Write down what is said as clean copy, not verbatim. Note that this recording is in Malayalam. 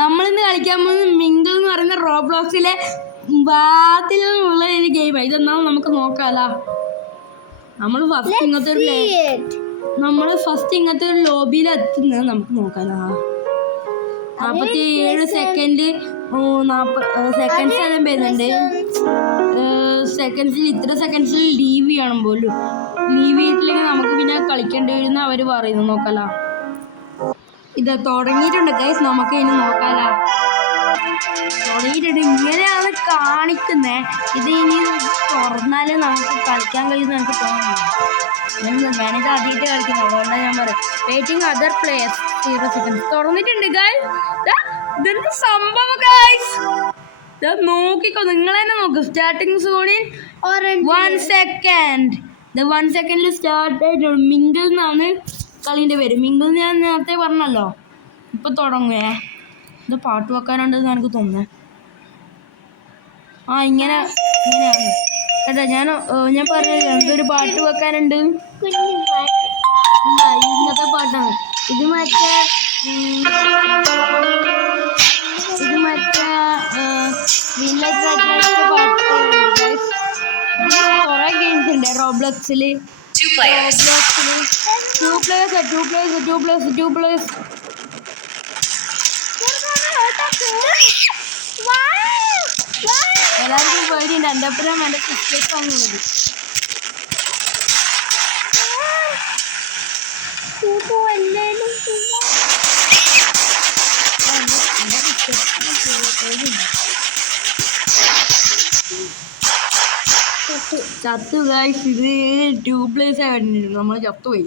നമ്മളിന്ന് കളിക്കാൻ പോകുന്നത് മിങ്കിൾ എന്ന് പറയുന്ന റോബ്ലോക്സിലെ ബാത്തിലുള്ള ഒരു ഗെയിമാണ്. ഇതെന്നാവും നമുക്ക് നോക്കാലോ. നമ്മൾ ഫസ്റ്റ് ഇങ്ങനത്തെ ഒരു ലോബിയിൽ എത്തുന്നത് നമുക്ക് നോക്കാലോ. 47 സെക്കൻഡ് 40 സെക്കൻഡ്സ് എല്ലാം വരുന്നുണ്ട്. സെക്കൻഡ്സിൽ ഇത്ര സെക്കൻഡ്സിൽ ലീവ് ചെയ്യണം പോലും. ലീവ് ചെയ്തിട്ടില്ലെങ്കിൽ നമുക്ക് പിന്നെ കളിക്കേണ്ടി വരുന്ന അവർ പറയുന്നു. നോക്കാലോ. ഇത് തുടങ്ങിയിട്ടുണ്ട് ഗൈസ്. നമുക്ക് ഇനി നോക്കാലോ. തുടങ്ങിയിട്ടുണ്ട്. ഇങ്ങനെയാണ് കാണിക്കുന്നത്. ഇത് ഇനി തുറന്നാലേ നമുക്ക് കളിക്കാൻ കഴിയുമെന്ന് എനിക്ക് തോന്നുന്നു. ഞാനിത് ആദ്യമായിട്ട് കളിക്കുന്നത്, അതുകൊണ്ടാണ് ഞാൻ പറയും. Waiting other players 0 seconds. തുറന്നിട്ടുണ്ട് ഗൈസ്. ഇതെന്ത് സംഭവം ഗൈസ്? നോക്കിക്കോ, നിങ്ങൾ തന്നെ നോക്ക്. സ്റ്റാർട്ടിങ് സോണിൽ 1 സെക്കൻഡ്. 1 സെക്കൻഡിൽ സ്റ്റാർട്ട് ആയിട്ടുള്ളൂ. മിങ്കിൾ എന്നാണ് കളീൻ്റെ പേര്. മിങ്കിൾ ഞാൻ നേരത്തെ പറഞ്ഞല്ലോ. ഇപ്പൊ തുടങ്ങുവേ. ഇത് പാട്ട് വെക്കാനുണ്ടെന്ന് എനിക്ക് തോന്നുന്നത്. ഇങ്ങനെയാണ് കേട്ടോ. ഞാൻ പറഞ്ഞത് എന്തൊരു പാട്ട് വെക്കാനുണ്ട്. ഇന്നത്തെ പാട്ടാണ് ഇത്. മറ്റേ കുറെ ഗെയിംസ് ഉണ്ട് റോബ്ലോക്സില്. 2 players. എല്ലാവർക്കും പേടിയുണ്ട്. എൻ്റെ അപ്പുറം എൻ്റെ സിസ്റ്റേഴ്സാണുള്ളത്. ചത്തു ഗൈസ്. ഇത് 2 players ആയിരുന്നു. നമ്മൾ ചത്തുപോയി.